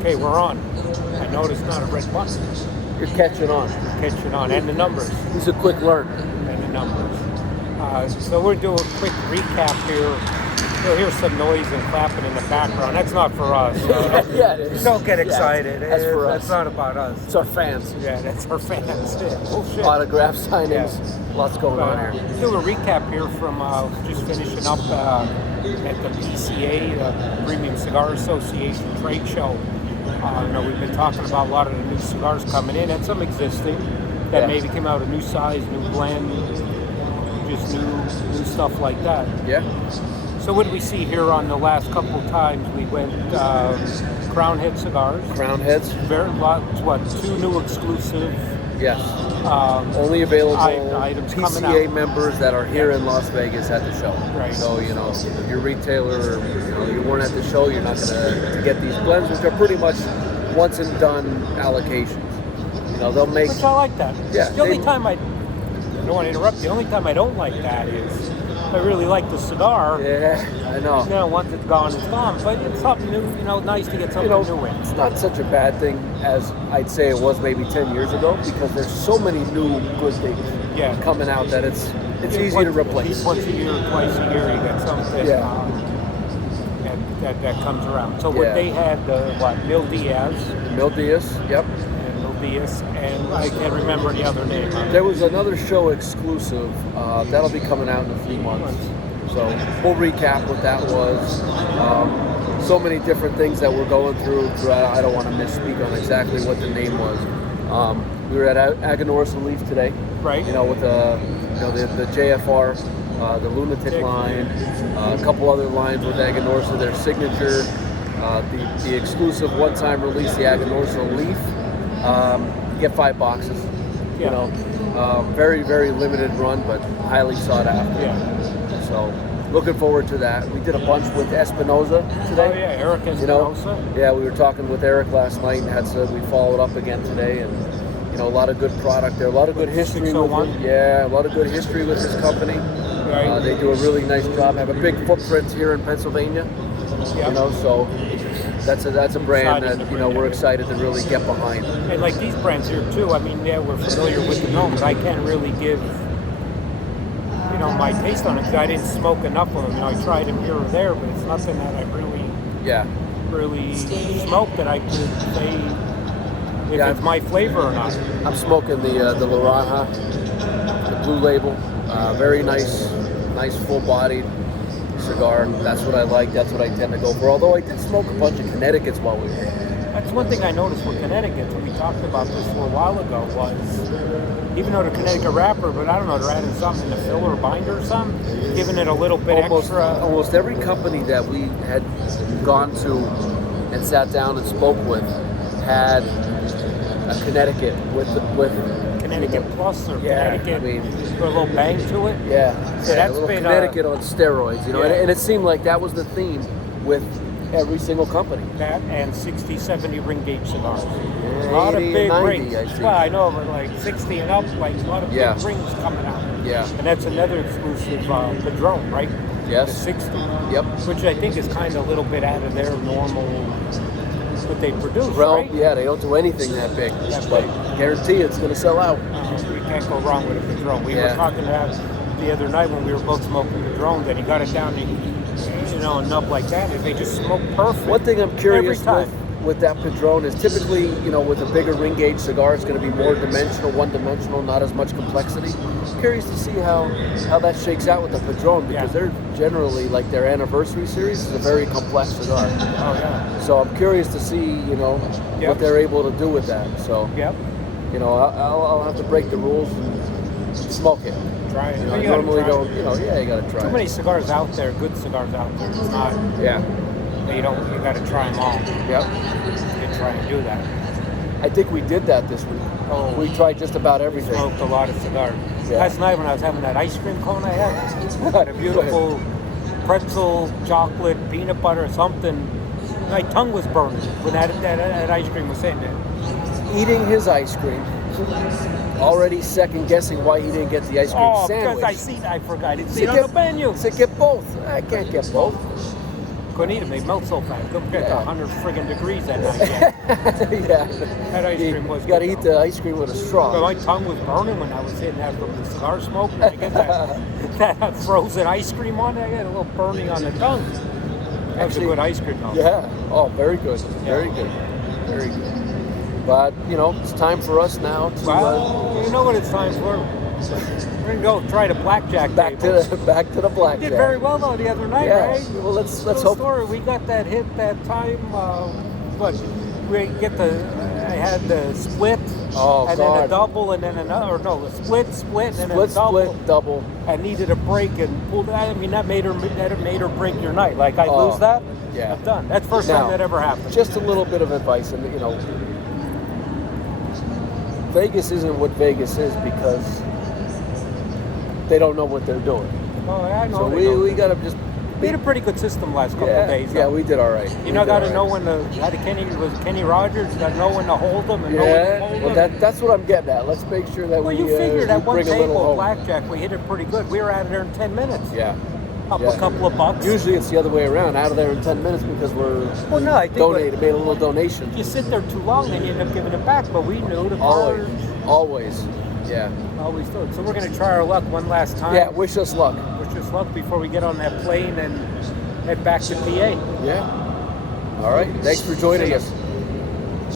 Okay, we're on. I noticed not a red button. You're catching on. Catching on. And the numbers. He's a quick learner. And the numbers. So we'll do a quick recap here. You'll hear some noise and clapping in the background. That's not for us. Yeah, it is. Don't get Yeah, excited. that's for us. That's not about us. It's our fans. Yeah, that's our fans. Yeah. Bullshit. Autograph signings. Yeah. Lots going on here. Do a recap here from just finishing up at the PCA, the Premium Cigar Association trade show. We've been talking about a lot of the new cigars coming in and some existing that maybe came out a new size, new blend, just new stuff like that. Yeah. So what do we see here on the last couple times? We went Crown Head cigars. Crown Heads. Very lots. What? 2 new exclusive. Yes. Only available items PCA members that are here in Las Vegas at the show. Right. So, if you're a retailer, you weren't at the show, you're not going to get these blends, which are pretty much once and done allocations. They'll make... Which I like that. Yeah. The only time I don't want to interrupt. The only time I don't like that is I really like the cigar. Yeah, I know. Once it's gone, it's gone. But it's something new. Nice to get something new in. It's not such a bad thing as I'd say it was maybe 10 years ago, because there's so many new good things coming out that it's easy to replace. Once a year, twice a year, you get something that comes around. So what they had, Mil Diaz. Mil Diaz, yep. And I can't remember the other name. There was another show exclusive that'll be coming out in a few months. So we'll recap what that was. So many different things that we're going through. I don't want to misspeak on exactly what the name was. We were at Aganorsa Leaf today. Right. With the JFR, the Lunatic line, a couple other lines with Aganorsa, their signature, the exclusive one-time release, the Aganorsa Leaf. You get 5 boxes. Very, very limited run, but highly sought after. Yeah. So looking forward to that. We did a bunch with Espinosa today. Oh yeah, Eric Espinosa. Yeah, we were talking with Eric last night and we followed up again today, and a lot of good product there, a lot of good history with it. Yeah, a lot of good history with this company. Right. They do a really nice job. Have a big footprint here in Pennsylvania. Yeah. So that's a brand that we're excited to really get behind. And like these brands here too. I mean, we're familiar with the gnomes. I can't really give my taste on it because I didn't smoke enough of them. I tried them here or there, but it's nothing that I really smoked that I could say if it's my flavor or not. I'm smoking the Laranja, the Blue Label. Very nice full-bodied cigar. That's what I like. That's what I tend to go for. Although I did smoke a bunch of Connecticut's while we were there. That's one thing I noticed with Connecticut, and we talked about this for a while ago, was even though the Connecticut wrapper, but I don't know, they're adding something in the filler or binder or something, giving it a little bit extra. Almost every company that we had gone to and sat down and spoke with had a Connecticut with Connecticut Plus or Connecticut with a little bang to it. Yeah, so that's a little been Connecticut on steroids, and it seemed like that was the theme with every single company. That and 60, 70 ring gauge cigars. Yeah, a lot of big 90, rings. I know, but like 60 and up, like a lot of big rings coming out. Yeah. And that's another exclusive Padron, right? Yes. The 60. Yep. Which I think is kind of a little bit out of their normal, what they produce, right? Yeah, they don't do anything that big. But guarantee it's going to sell out. We can't go wrong with a Padron. We were talking about the other night when we were both smoking Padrons, and he got it down to enough like that, and they just smoke perfect. One thing I'm curious with that Padron is typically, with a bigger ring gauge cigar, it's going to be more dimensional, one-dimensional, not as much complexity. I'm curious to see how that shakes out with the Padron, because they're generally, like their anniversary series is a very complex cigar. Oh, yeah. So I'm curious to see, what they're able to do with that. So, I'll have to break the rules and smoke it. Try it. I normally don't, you got to try Too many cigars out there, good cigars out there. It's not. Yeah. You got to try them all. Yep. You can try and do that. I think we did that this week. Oh. We tried just about everything. Smoked a lot of cigars. Yeah. Last night when I was having that ice cream cone I had, a beautiful pretzel, chocolate, peanut butter, something. My tongue was burning when that ice cream was sitting there. Eating his ice cream. Already second guessing why he didn't get the ice cream sandwich. Because I forgot. I didn't see it on the menu. To get both. I can't get both. couldn't eat them. They melt so fast. Don't get to Yeah. 100 friggin' degrees that night. Yeah. Yeah. That ice cream was You got to good, eat though. the ice cream with a But straw. my tongue was burning when I was hitting that from the cigar smoke. And I get that frozen ice cream on there. I got a little burning on the tongue. That was a Actually, good ice cream, though. Yeah. Oh, very good. Very good. Very good. But, you know, it's time for us now to Well, you know what it's time for? We're gonna go try the blackjack back tables. to the We blackjack. did very well though the other night, Yeah. right? Well, let's Little hope. story. We got that hit that time. But we get the. I had the split, Oh, and then a God. double, and then another. Or no, a split, and then a Split, double. split, double. I needed a break and pulled. I mean, that made or break your night. Like I Oh, lose that, yeah. I'm done. That's the first Now, time that ever happened. Just a little bit of advice, and you know, Vegas isn't what Vegas is because they don't know what they're doing. Oh, I know. So they don't. we gotta just We had a pretty good system last couple yeah, of days. yeah, though. we did all right. You know, got to know when to. How did Kenny Rogers? Got to know when to hold them and know when to Yeah, hold well, them. that's what I'm getting at. Let's make sure that Well, we you figured at we one bring a little table home. blackjack, we hit it pretty good. We were out of there in 10 minutes. Yeah. Up Yeah. a couple of bucks. Usually it's the other way around. Out of there in 10 minutes because we're Well, no, I think donated, made a little donation. if you sit there too long, then you end up giving it back. But we knew the Always, cards always. Yeah. always do. So we're going to try our luck one last time. Yeah. Wish us luck. Wish us luck before we get on that plane and head back to PA. Yeah. All right. Thanks for joining See ya. us.